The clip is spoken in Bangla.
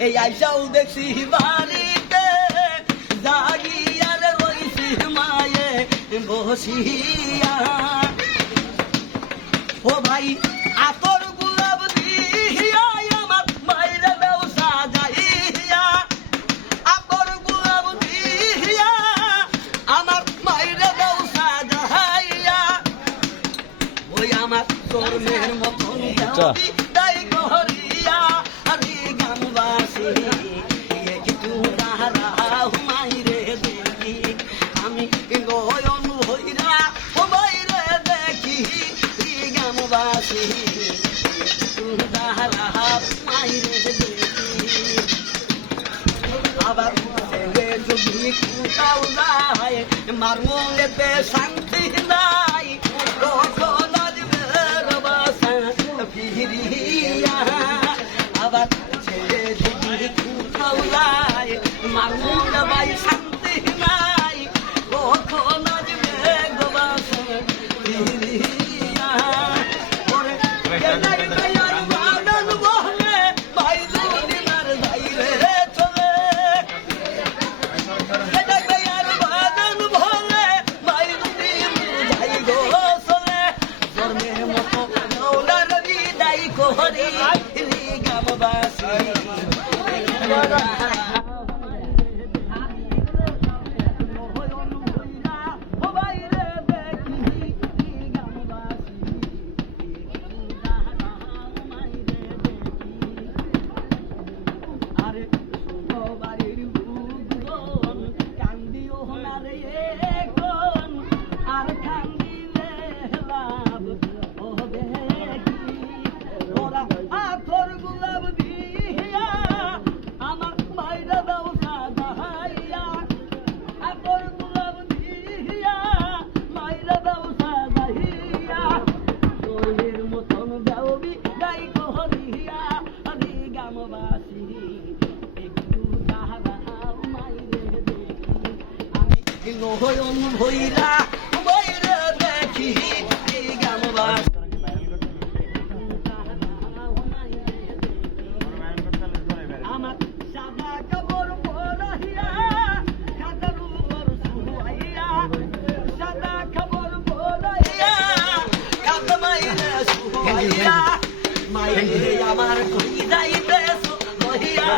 এই আইসাও দেখছি বাড়িতে জাগিয়ার রইছি মায়ে বসিয়া ও ভাই আতর গুলাব দিয়া আমার মায়ের ব্যবসা যাইয়া আতর গুলাব দিয়া আমার মায়ের ব্যবসা যাইয়া ওই আমার তোর মতন দাই করিয়া আরে গ্রামবাসী একটু দাঁড়াও মাইরে দেখি আমি গয়ন হইরা ও মাইরে দেখি গ্রামবাসী একটু দাঁড়াও মাইরে দেখি আবার যদি কোথাও যায় মার মনেতে শান্তি নাই তখন আসবে বাসা ফিরিয়া আবার ছেলে যদি কোথাও যায় মার মনে ভাই শান্তি নাই তখন আসবে বাসা ফিরিয়া পরে ভাই যদি মার ভাই রে চলে ভৈরা ভৈরা দেখি গ্রামবাস আমার সাদা কাপড় পরাইয়া সাদার উপর শুয়াইয়া সাদা কাপড় পরাইয়া কাঁদা মাইরে শুয়াইয়া মাইরে আমার কই যাইতেছ লইয়া